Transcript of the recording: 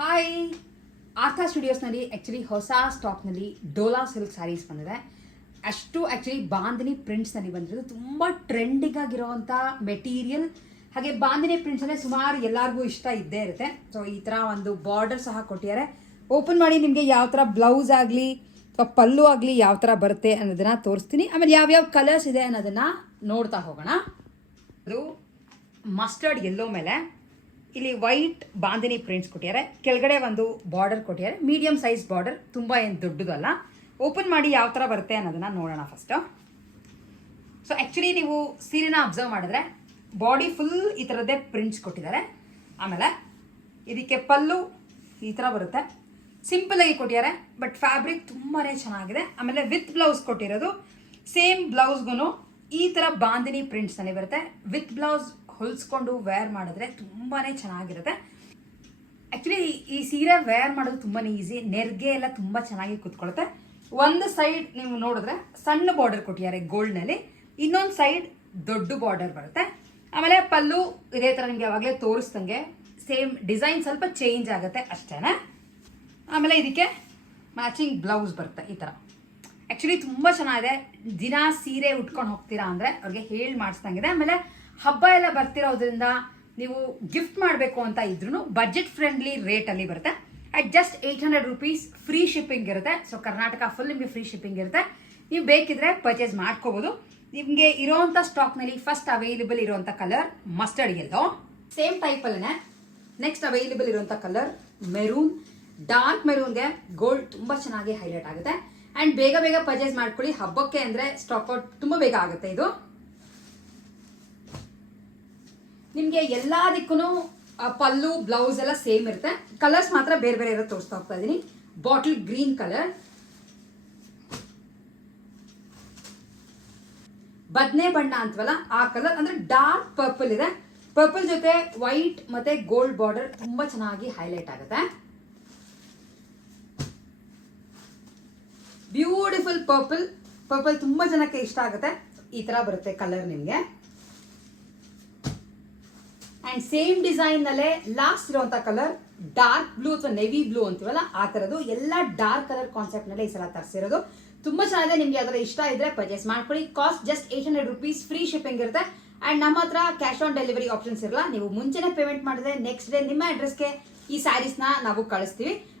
Hi, ಆರ್ಥಾ ಸ್ಟುಡಿಯೋಸ್ನಲ್ಲಿ actually ಹೊಸ ಸ್ಟಾಕ್ನಲ್ಲಿ Dhola silk saris ಬಂದಿದೆ. ಅಷ್ಟು ಆ್ಯಕ್ಚುಲಿ ಬಾಂದಿನಿ ಪ್ರಿಂಟ್ಸ್ನಲ್ಲಿ ಬಂದಿರೋದು ತುಂಬ ಟ್ರೆಂಡಿಂಗ್ ಆಗಿರೋವಂಥ ಮೆಟೀರಿಯಲ್. ಹಾಗೆ ಬಾಂದಿನಿ ಪ್ರಿಂಟ್ಸ್ ಅಂದರೆ ಸುಮಾರು ಎಲ್ಲರಿಗೂ ಇಷ್ಟ ಇದ್ದೇ ಇರುತ್ತೆ. ಸೊ ಈ ಥರ ಒಂದು ಬಾರ್ಡರ್ ಸಹ ಕೊಟ್ಟಿದ್ದಾರೆ. ಓಪನ್ ಮಾಡಿ ನಿಮಗೆ ಯಾವ ಥರ ಬ್ಲೌಸ್ ಆಗಲಿ ಅಥವಾ ಪಲ್ಲು ಆಗಲಿ ಯಾವ ಥರ ಬರುತ್ತೆ ಅನ್ನೋದನ್ನು ತೋರಿಸ್ತೀನಿ. ಆಮೇಲೆ ಯಾವ್ಯಾವ ಕಲರ್ಸ್ ಇದೆ ಅನ್ನೋದನ್ನು ನೋಡ್ತಾ ಹೋಗೋಣ. ಅದು ಮಸ್ಟರ್ಡ್ ಯೆಲ್ಲೋ ಮೇಲೆ ಇಲ್ಲಿ ವೈಟ್ ಬಾಂದಿನಿ ಪ್ರಿಂಟ್ಸ್ ಕೊಟ್ಟಿದ್ದಾರೆ. ಕೆಳಗಡೆ ಒಂದು ಬಾರ್ಡರ್ ಕೊಟ್ಟಿದ್ದಾರೆ, ಮೀಡಿಯಂ ಸೈಜ್ ಬಾರ್ಡರ್, ತುಂಬ ಏನು ದೊಡ್ಡದಲ್ಲ. ಓಪನ್ ಮಾಡಿ ಯಾವ ಥರ ಬರುತ್ತೆ ಅನ್ನೋದನ್ನು ನೋಡೋಣ ಫಸ್ಟು. ಸೊ ಆ್ಯಕ್ಚುಲಿ ನೀವು ಸೀರೆನ ಅಬ್ಸರ್ವ್ ಮಾಡಿದ್ರೆ ಬಾಡಿ ಫುಲ್ ಈ ಥರದ್ದೇ ಪ್ರಿಂಟ್ಸ್ ಕೊಟ್ಟಿದ್ದಾರೆ. ಆಮೇಲೆ ಇದಕ್ಕೆ ಪಲ್ಲು ಈ ಥರ ಬರುತ್ತೆ, ಸಿಂಪಲ್ ಆಗಿ ಕೊಟ್ಟಿದ್ದಾರೆ, ಬಟ್ ಫ್ಯಾಬ್ರಿಕ್ ತುಂಬಾ ಚೆನ್ನಾಗಿದೆ. ಆಮೇಲೆ ವಿತ್ ಬ್ಲೌಸ್ ಕೊಟ್ಟಿರೋದು ಸೇಮ್ ಬ್ಲೌಸ್ಗೂ ಈ ಥರ ಬಾಂದಿನಿ ಪ್ರಿಂಟ್ಸ್ನಲ್ಲಿ ಬರುತ್ತೆ. ವಿತ್ ಬ್ಲೌಸ್ ಹೊಲಿಸ್ಕೊಂಡು ವೇರ್ ಮಾಡಿದ್ರೆ ತುಂಬಾ ಚೆನ್ನಾಗಿರುತ್ತೆ. ಆ್ಯಕ್ಚುಲಿ ಈ ಸೀರೆ ವೇರ್ ಮಾಡೋದು ತುಂಬಾ ಈಸಿ, ನೆರಿಗೆ ಎಲ್ಲ ತುಂಬ ಚೆನ್ನಾಗಿ ಕೂತ್ಕೊಳ್ಳುತ್ತೆ. ಒಂದು ಸೈಡ್ ನೀವು ನೋಡಿದ್ರೆ ಸಣ್ಣ ಬಾರ್ಡರ್ ಕೊಟ್ಟಿದ್ದಾರೆ ಗೋಲ್ಡ್ನಲ್ಲಿ, ಇನ್ನೊಂದು ಸೈಡ್ ದೊಡ್ಡ ಬಾರ್ಡರ್ ಬರುತ್ತೆ. ಆಮೇಲೆ ಪಲ್ಲು ಇದೇ ಥರ ನಿಮಗೆ ಯಾವಾಗಲೇ ತೋರಿಸ್ದಂಗೆ ಸೇಮ್ ಡಿಸೈನ್ ಸ್ವಲ್ಪ ಚೇಂಜ್ ಆಗುತ್ತೆ ಅಷ್ಟೇ. ಆಮೇಲೆ ಇದಕ್ಕೆ ಮ್ಯಾಚಿಂಗ್ ಬ್ಲೌಸ್ ಬರುತ್ತೆ ಈ ಥರ. ಆ್ಯಕ್ಚುಲಿ ತುಂಬ ಚೆನ್ನಾಗಿದೆ. ದಿನ ಸೀರೆ ಉಟ್ಕೊಂಡು ಹೋಗ್ತೀರಾ ಅಂದರೆ ಅವ್ರಿಗೆ ಹೇಳಿ ಮಾಡಿಸ್ದಂಗಿದೆ. ಆಮೇಲೆ ಹಬ್ಬ ಎಲ್ಲ ಬರ್ತಿರೋದ್ರಿಂದ ನೀವು ಗಿಫ್ಟ್ ಮಾಡಬೇಕು ಅಂತ ಇದ್ರೂ ಬಜೆಟ್ ಫ್ರೆಂಡ್ಲಿ ರೇಟಲ್ಲಿ ಬರುತ್ತೆ. At just 800 rupees free shipping ಇರುತ್ತೆ. ಸೊ ಕರ್ನಾಟಕ ಫುಲ್ ನಿಮಗೆ ಫ್ರೀ ಶಿಪ್ಪಿಂಗ್ ಇರುತ್ತೆ. ನೀವು ಬೇಕಿದ್ರೆ ಪರ್ಚೇಸ್ ಮಾಡ್ಕೋಬೋದು. ನಿಮಗೆ ಇರೋವಂಥ ಸ್ಟಾಕ್ನಲ್ಲಿ ಫಸ್ಟ್ ಅವೈಲೇಬಲ್ ಇರುವಂಥ ಕಲರ್ ಮಸ್ಟರ್ಡ್ ಯೆಲ್ಲೋ, ಸೇಮ್ ಟೈಪಲ್ಲೇ ನೆಕ್ಸ್ಟ್ ಅವೈಲೇಬಲ್ ಇರುವಂಥ ಕಲರ್ ಮೆರೂನ್. ಡಾರ್ಕ್ ಮೆರೂನ್ಗೆ ಗೋಲ್ಡ್ ತುಂಬ ಚೆನ್ನಾಗಿ ಹೈಲೈಟ್ ಆಗುತ್ತೆ. ಆ್ಯಂಡ್ ಬೇಗ ಬೇಗ ಪರ್ಚೇಸ್ ಮಾಡ್ಕೊಳ್ಳಿ, ಹಬ್ಬಕ್ಕೆ ಅಂದರೆ ಸ್ಟಾಕ್ ಔಟ್ ತುಂಬ ಬೇಗ ಆಗುತ್ತೆ. ಇದು ನಿಮಗೆ ಎಲ್ಲದಕ್ಕೂ ಪಲ್ಲು ಬ್ಲೌಸ್ ಎಲ್ಲ ಸೇಮ್ ಇರುತ್ತೆ. ಕಲರ್ಸ್ ಮಾತ್ರ ಬೇರೆ ಬೇರೆ ಇರೋದು ತೋರಿಸ್ತಾ ಹೋಗ್ತಾ ಇದ್ದೀನಿ. ಬಾಟಲ್ ಗ್ರೀನ್ ಕಲರ್, ಬದನೆ ಬಣ್ಣ ಅಂತವಲ್ಲ ಆ ಕಲರ್, ಅಂದ್ರೆ ಡಾರ್ಕ್ ಪರ್ಪಲ್ ಇದೆ. ಪರ್ಪಲ್ ಜೊತೆ ವೈಟ್ ಮತ್ತೆ ಗೋಲ್ಡ್ ಬಾರ್ಡರ್ ತುಂಬಾ ಚೆನ್ನಾಗಿ ಹೈಲೈಟ್ ಆಗುತ್ತೆ. Beautiful purple. ಪರ್ಪಲ್ ತುಂಬಾ ಜನಕ್ಕೆ ಇಷ್ಟ ಆಗುತ್ತೆ. ಈ ತರ ಬರುತ್ತೆ ಕಲರ್ ನಿಮಗೆ. ಅಂಡ್ ಸೇಮ್ ಡಿಸೈನ್ ನಲ್ಲೇ ಲಾಸ್ಟ್ ಇರುವಂತ ಕಲರ್ ಡಾರ್ಕ್ ಬ್ಲೂ ಅಥವಾ ನೆವಿ ಬ್ಲೂ ಅಂತೀವಲ್ಲ ಆ ತರದ್ದು, ಎಲ್ಲ ಡಾರ್ಕ್ ಕಲರ್ ಕಾನ್ಸೆಪ್ಟ್ ನಲ್ಲೇ ಈ ಸಲ ತರಿಸಿರೋದು. ತುಂಬಾ ಚೆನ್ನಾಗಿದೆ. ನಿಮ್ಗೆ ಅದರ ಇಷ್ಟ ಇದ್ರೆ ಪರ್ಚೇಸ್ ಮಾಡ್ಕೊಳ್ಳಿ. Cost just 800 rupees free shipping ಇರುತ್ತೆ. ಅಂಡ್ ನಮ್ಮ ಹತ್ರ ಕ್ಯಾಶ್ ಆನ್ ಡೆಲಿವರಿ ಆಪ್ಷನ್ಸ್ ಇರಲ್ಲ. ನೀವು ಮುಂಚೆನೆ ಪೇಮೆಂಟ್ ಮಾಡಿದ್ರೆ ನೆಕ್ಸ್ಟ್ ಡೇ ನಿಮ್ಮ ಅಡ್ರೆಸ್ಗೆ ಈ ಸ್ಯಾರೀಸ್ನ ನಾವು ಕಳಿಸ್ತೀವಿ.